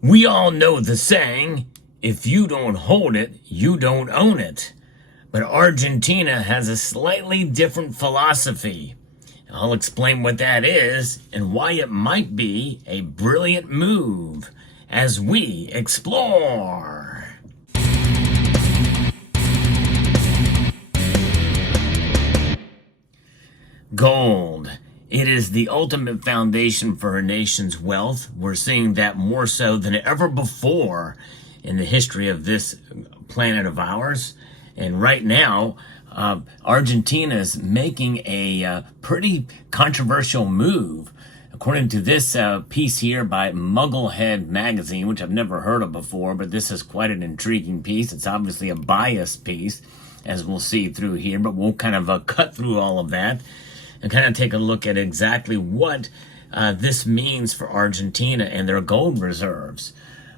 We all know the saying, if you don't hold it, you don't own it. But Argentina has a slightly different philosophy. I'll explain what that is and why it might be a brilliant move as we explore. Gold. It is the ultimate foundation for a nation's wealth. We're seeing that more so than ever before in the history of this planet of ours. And right now, Argentina is making a pretty controversial move. According to this piece here by Mugglehead magazine, which I've never heard of before, but this is quite an intriguing piece. It's obviously a biased piece, as we'll see through here, but we'll kind of cut through all of that and kind of take a look at exactly what this means for Argentina and their gold reserves.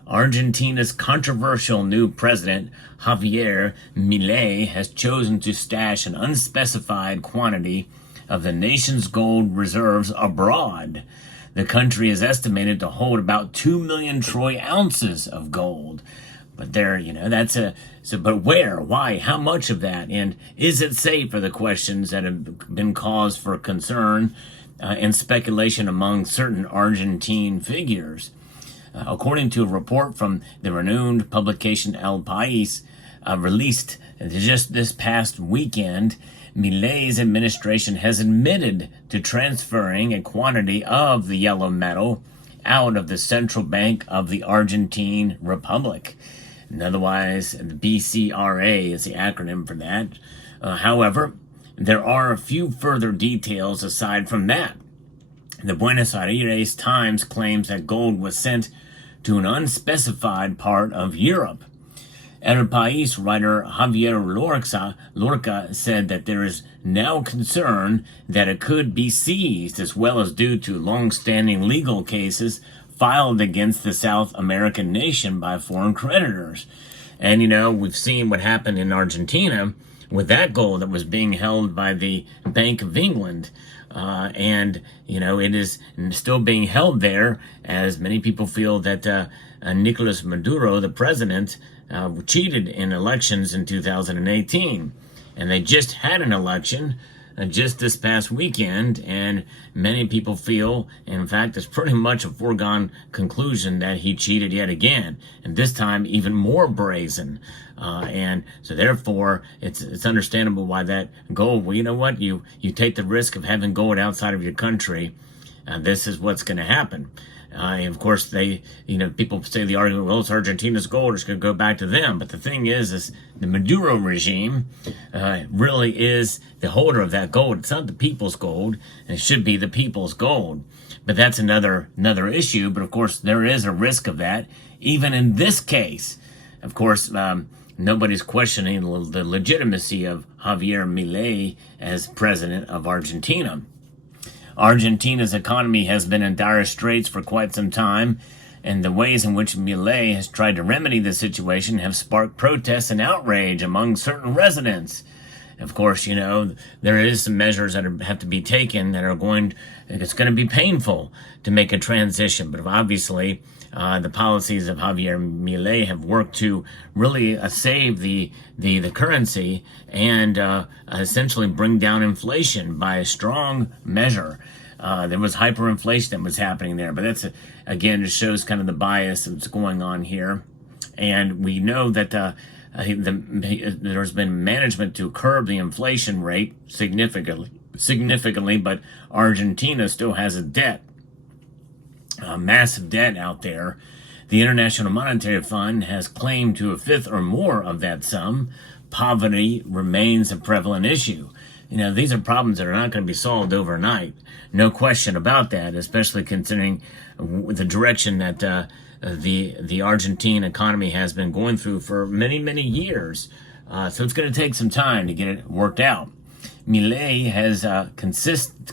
Argentina's controversial new president, Javier Milei, has chosen to stash an unspecified quantity of the nation's gold reserves abroad. The country is estimated to hold about 2 million troy ounces of gold. But but where, why, how much of that? And is it safe are the questions that have been cause for concern and speculation among certain Argentine figures. According to a report from the renowned publication El País, released just this past weekend, Milei's administration has admitted to transferring a quantity of the yellow metal out of the central bank of the Argentine Republic. And otherwise, the BCRA is the acronym for that. However, there are a few further details aside from that. The Buenos Aires Times claims that gold was sent to an unspecified part of Europe. El País writer Javier Lorca said that there is now concern that it could be seized, as well as due to long-standing legal cases filed against the South American nation by foreign creditors. And, we've seen what happened in Argentina with that gold that was being held by the Bank of England. It is still being held there, as many people feel that Nicolas Maduro, the president, cheated in elections in 2018. And they just had an election just this past weekend, and many people feel, in fact, it's pretty much a foregone conclusion that he cheated yet again, and this time even more brazen. And so therefore, it's understandable why that gold, well, you know what, you take the risk of having gold outside of your country, this is what's going to happen. And of course, people say the argument, well, it's Argentina's gold, it's going to go back to them. But the thing is the Maduro regime really is the holder of that gold. It's not the people's gold, and it should be the people's gold. But that's another issue. But of course, there is a risk of that, even in this case. Of course, nobody's questioning the legitimacy of Javier Milei as president of Argentina. Argentina's economy has been in dire straits for quite some time, and the ways in which Milei has tried to remedy the situation have sparked protests and outrage among certain residents. Of course, there is some measures that have to be taken that it's going to be painful to make a transition, but obviously the policies of Javier Milei have worked to really save the currency and essentially bring down inflation by a strong measure. There was hyperinflation that was happening there, but that's again, it shows kind of the bias that's going on here. And we know that there's been management to curb the inflation rate significantly, but Argentina still has a debt. Massive debt out there. The International Monetary Fund has claimed to a fifth or more of that sum. Poverty remains a prevalent issue. These are problems that are not going to be solved overnight. No question about that, especially considering the direction that the Argentine economy has been going through for many, many years. So it's going to take some time to get it worked out. Milei has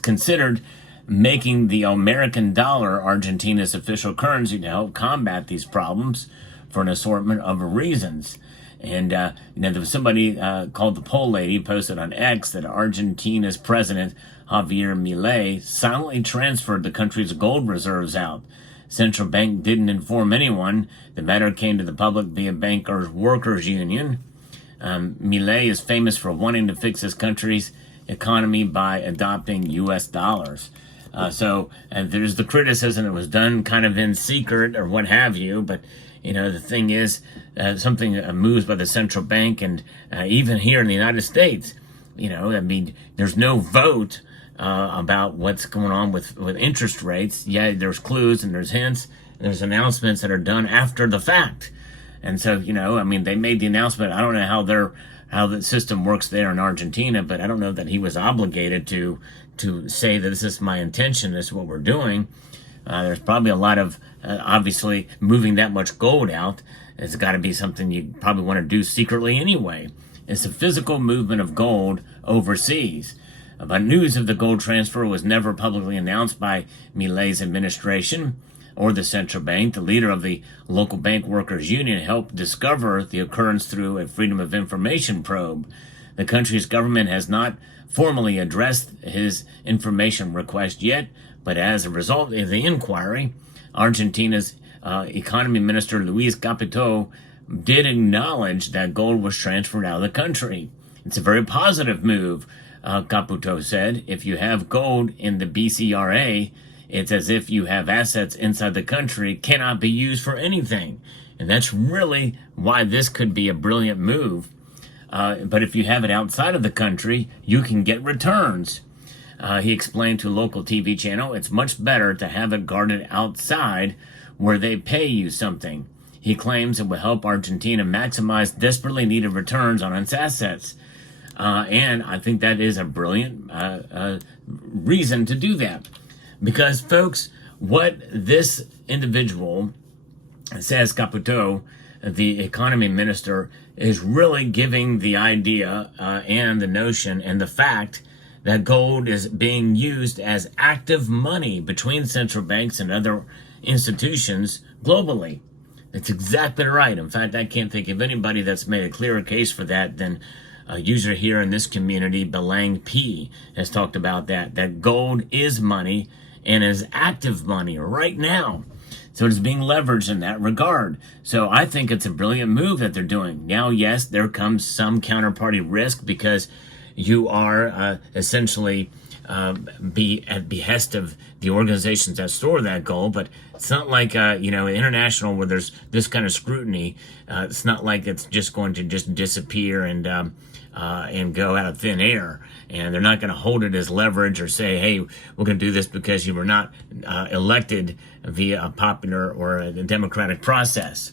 considered making the American dollar Argentina's official currency to help combat these problems for an assortment of reasons. And there was somebody called the Pole Lady posted on X that Argentina's president Javier Milei silently transferred the country's gold reserves out. central bank didn't inform anyone. The matter came to the public via bankers' workers' union. Milei is famous for wanting to fix his country's economy by adopting U.S. dollars. So there's the criticism that was done kind of in secret or what have you, but the thing is, something moves by the central bank, and even here in the United States, there's no vote about what's going on with interest rates. Yeah, there's clues and there's hints, and there's announcements that are done after the fact. And so, they made the announcement. I don't know how the system works there in Argentina, but I don't know that he was obligated to say that this is my intention, this is what we're doing. There's probably a lot of, obviously, moving that much gold out. It's got to be something you probably want to do secretly anyway. It's a physical movement of gold overseas. But news of the gold transfer was never publicly announced by Milei's administration or the central bank. The leader of the local bank workers union helped discover the occurrence through a Freedom of Information probe. The country's government has not formally addressed his information request yet, but as a result of the inquiry, Argentina's economy minister Luis Capito did acknowledge that gold was transferred out of the country. It's a very positive move, Capito said. If you have gold in the BCRA, it's as if you have assets inside the country, cannot be used for anything. And that's really why this could be a brilliant move. But if you have it outside of the country, you can get returns. He explained to a local TV channel, it's much better to have it guarded outside where they pay you something. He claims it will help Argentina maximize desperately needed returns on its assets. And I think that is a brilliant reason to do that. Because, folks, what this individual says, Capito, the economy minister, is really giving the idea and the notion and the fact that gold is being used as active money between central banks and other institutions globally. That's exactly right. In fact, I can't think of anybody that's made a clearer case for that than a user here in this community, Belang P, has talked about that gold is money and is active money right now. So it's being leveraged in that regard. So I think it's a brilliant move that they're doing. Now, yes, there comes some counterparty risk because you are essentially be at behest of the organizations that store that gold, but it's not like international where there's this kind of scrutiny. It's not like it's just going to just disappear and go out of thin air, and they're not going to hold it as leverage or say, hey, we're going to do this because you were not elected via a popular or a democratic process.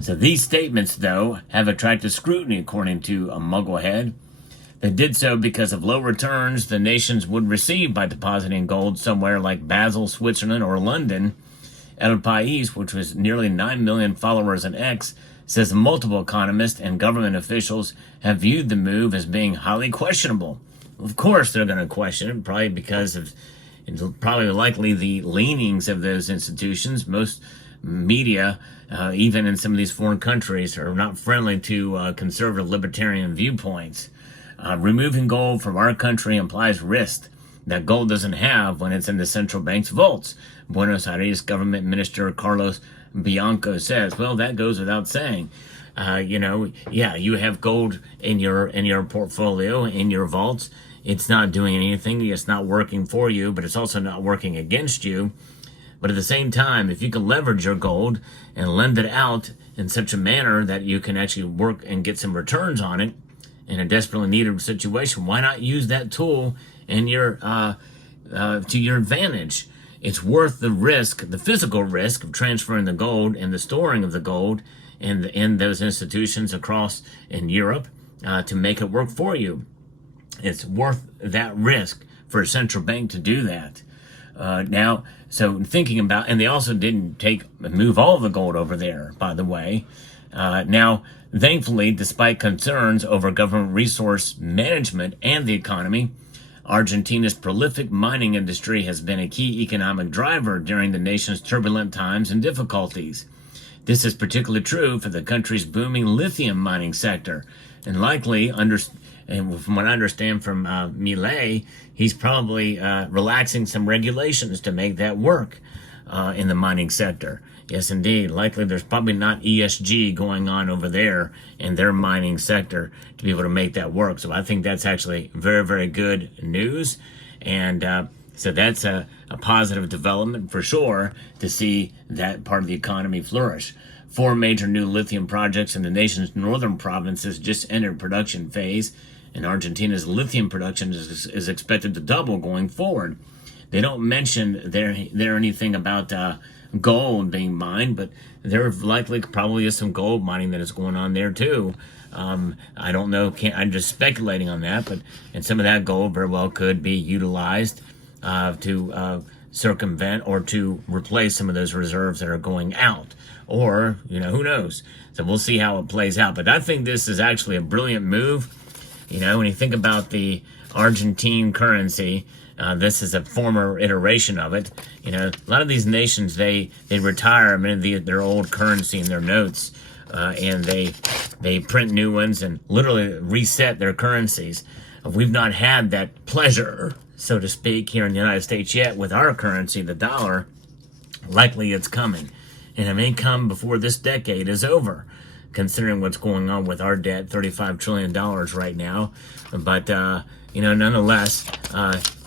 So these statements, though, have attracted scrutiny, according to a Mugglehead. They did so because of low returns the nations would receive by depositing gold somewhere like Basel, Switzerland, or London. El País, which was nearly 9 million followers on X, says multiple economists and government officials have viewed the move as being highly questionable. Of course they're going to question it, probably because of probably likely the leanings of those institutions. Most media, even in some of these foreign countries, are not friendly to conservative libertarian viewpoints. Removing gold from our country implies risk that gold doesn't have when it's in the central bank's vaults. Buenos Aires government minister Carlos Bianco says, well, that goes without saying. You have gold in your portfolio, in your vaults. It's not doing anything. It's not working for you, but it's also not working against you. But at the same time, if you can leverage your gold and lend it out in such a manner that you can actually work and get some returns on it in a desperately needed situation, why not use that tool in your to your advantage? It's worth the risk, the physical risk of transferring the gold and the storing of the gold in those institutions across in Europe to make it work for you. It's worth that risk for a central bank to do that. Now, so thinking about, and they also didn't move all of the gold over there, by the way. Now, thankfully, despite concerns over government resource management and the economy, Argentina's prolific mining industry has been a key economic driver during the nation's turbulent times and difficulties. This is particularly true for the country's booming lithium mining sector, and likely, and from what I understand from Milei, he's probably relaxing some regulations to make that work. in the mining sector. Yes, indeed. Likely there's probably not ESG going on over there in their mining sector to be able to make that work. So I think that's actually very, very good news. And so that's a positive development for sure to see that part of the economy flourish. 4 major new lithium projects in the nation's northern provinces just entered production phase, and Argentina's lithium production is expected to double going forward. They don't mention there anything about gold being mined, but there likely probably is some gold mining that is going on there too. I don't know. I'm just speculating on that, and some of that gold very well could be utilized to circumvent or to replace some of those reserves that are going out. Or, who knows? So we'll see how it plays out. But I think this is actually a brilliant move. When you think about the Argentine currency, this is a former iteration of it. A lot of these nations, they retire their old currency and their notes, and they print new ones and literally reset their currencies. We've not had that pleasure, so to speak, here in the United States yet with our currency, the dollar. Likely it's coming. And it may come before this decade is over, considering what's going on with our debt, $35 trillion right now. But, nonetheless,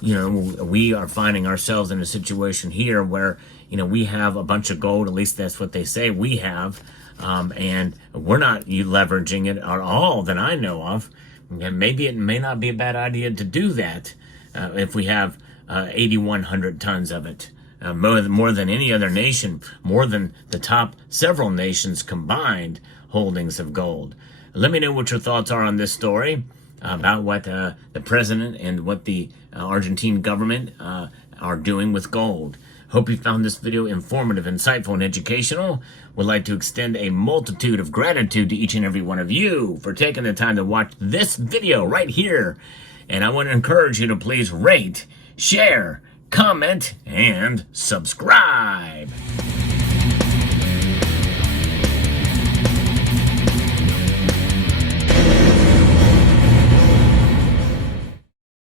we are finding ourselves in a situation here where, we have a bunch of gold, at least that's what they say we have, and we're not leveraging it at all that I know of. And maybe it may not be a bad idea to do that if we have 8,100 tons of it. More than any other nation, more than the top several nations combined holdings of gold. Let me know what your thoughts are on this story, about what the president and what the Argentine government are doing with gold. Hope you found this video informative, insightful, and educational. Would like to extend a multitude of gratitude to each and every one of you for taking the time to watch this video right here. And I want to encourage you to please rate, share, comment, and subscribe.